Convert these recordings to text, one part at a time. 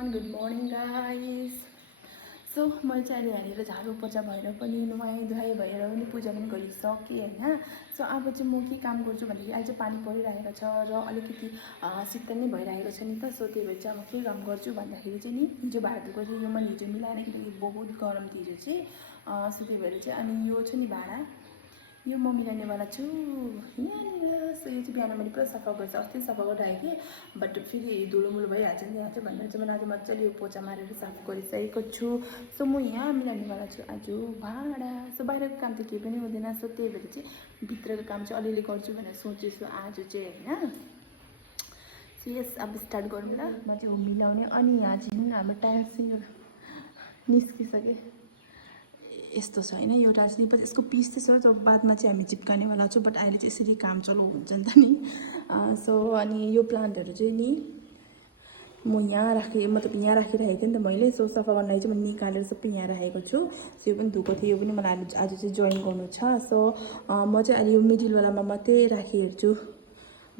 Everyone good morning guys. So मैले चाहिँ अहिले यहाँनिर झाडु पोछा भएर पनि नुहाइ धुवाइ भएर पनि पूजा पनि गरिसकेँ होइन। सो अब चाहिँ म के काम गर्छु भन्दाखेरि अहिले चाहिँ पानी परिरहेको छ र अलिकति शीतल नै भइरहेको छ नि त। सो त्यही भएर चाहिँ अब के काम गर्छु भन्दाखेरि चाहिँ नि हिजो भाँडा धुएको थियो, यो मैले हिजो मिलाएर किनकि बहुत गरम थियो हिजो चाहिँ। सो त्यही भएर चाहिँ अनि यो छ नि भाँडा, यो म मिलाउनेवाला छु यहाँनिर। सो यो चाहिँ बिहान मैले पुरा सफा गर्छु, अस्ति सफा गरिराखेँ कि बट फेरि धुलोमुलो भइहाल्छ नि त्यहाँ चाहिँ भनेर चाहिँ मैले आज मजाले यो पोचा मारेर सफा गरिसकेको छु। सो म यहाँ मिलाउनेवाला छु आज भाँडा। सो बाहिरको काम त केही पनि हुँदैन, सो त्यही भएर चाहिँ भित्रको काम चाहिँ अलिअलि गर्छु भनेर सोचेछु आज चाहिँ होइन। सो यस अब स्टार्ट गरौँ ल। म चाहिँ हो मिलाउने अनि यहाँ चाहिँ हाम्रो टाइल्स निस्किसकेँ यस्तो छ होइन। एउटा चाहिँ पछि यसको पिस चाहिँ छ जो बादमा चाहिँ हामी चिप्कानेवाला छौँ, बट अहिले चाहिँ यसरी काम चलाउ हुन्छ नि त नि। सो अनि यो प्लान्टहरू चाहिँ नि म यहाँ राखेँ, मतलब यहाँ राखिराखेको थिएँ नि त मैले। सो सफा गर्नलाई चाहिँ मैले निकालेर सबै यहाँ राखेको छु। सो यो पनि धोएको थियो, यो पनि मलाई आज चाहिँ जोइन गर्नु छ। सो म चाहिँ अहिले यो मिडिलवालामा मात्रै राखिहेर्छु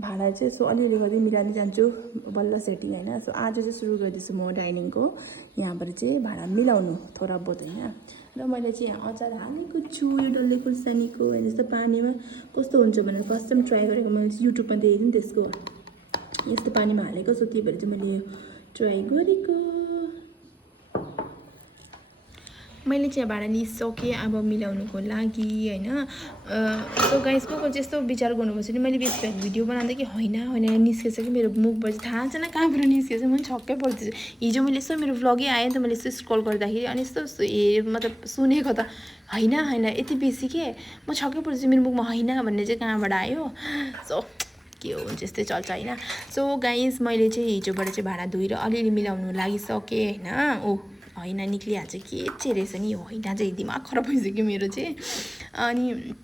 भाँडा चाहिँ। सो अलिअलि गर्दै मिलाउँदै जान्छु बल्ल सेटिङ होइन। सो आज चाहिँ सुरु गर्दैछु म डाइनिङको यहाँबाट चाहिँ भाँडा मिलाउनु थोडा बहुत होइन। र मैले चाहिँ यहाँ अचार हालेको छु यो डल्ले खुर्सानीको होइन। यस्तो पानीमा कस्तो हुन्छ भनेर फर्स्ट टाइम ट्राई गरेको मैले युट्युबमा देखेको नि त्यसको, यस्तो पानीमा हालेको। सो त्यही भएर चाहिँ मैले ट्राई गरेको। मैले चाहिँ भाँडा निस्सकेँ अब मिलाउनुको लागि होइन। सो गाइस को चाहिँ यस्तो विचार गर्नुपर्छ नि, मैले बेसी भएर भिडियो बनाउँदा कि होइन निस्केछ कि मेरो मुखबाट थाहा छैन कहाँबाट निस्केछ, म छक्कै पर्दैछु। हिजो मैले यसो मेरो भ्लगै आयो नि त, मैले यस्तो स्क्रल गर्दाखेरि अनि यस्तो मतलब सुनेको त होइन यति बेसी के म छक्कै पर्दैछु। मेरो मुखमा होइन भन्ने चाहिँ कहाँबाट आयो। सो के हुन्छ यस्तै चल्छ होइन। सो गाइस मैले चाहिँ हिजोबाट चाहिँ भाँडा धोएर अलिअलि मिलाउनु लागिसकेँ होइन। ओ होइन निक्लिहाल्छ के चाहिँ रहेछ नि, होइन चाहिँ दिमाग खराब भइसक्यो मेरो चाहिँ। अनि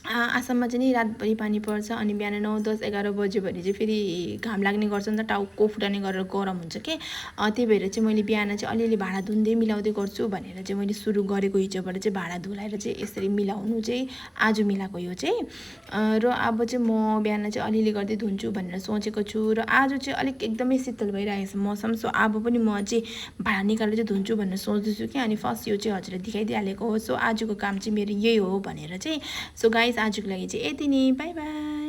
आसाममा चाहिँ नि रातभरि पानी पर्छ अनि बिहान 9, 10, 11 बज्यो भने चाहिँ फेरि घाम लाग्ने गर्छ नि त, टाउको फुटाउने गरेर गरम हुन्छ कि। त्यही भएर चाहिँ मैले बिहान चाहिँ अलिअलि भाँडा धुँदै मिलाउँदै गर्छु भनेर चाहिँ मैले सुरु गरेको हिजोबाट चाहिँ भाँडा धुलाएर चाहिँ यसरी मिलाउनु चाहिँ आज मिलाएको यो चाहिँ। र अब चाहिँ म बिहान चाहिँ अलिअलि गर्दै धुन्छु भनेर सोचेको छु। र आज चाहिँ अलिक एकदमै शीतल भइरहेको छ मौसम। सो अब पनि म चाहिँ भाँडा निकालेर चाहिँ धुन्छु भनेर सोच्दैछु कि। अनि फर्स्ट यो चाहिँ हजुरले देखाइदिइहालेको हो। सो आजको काम चाहिँ मेरो यही हो भनेर चाहिँ। सो गाइस आजको लागि चाहिँ यति नै, बाई बाई।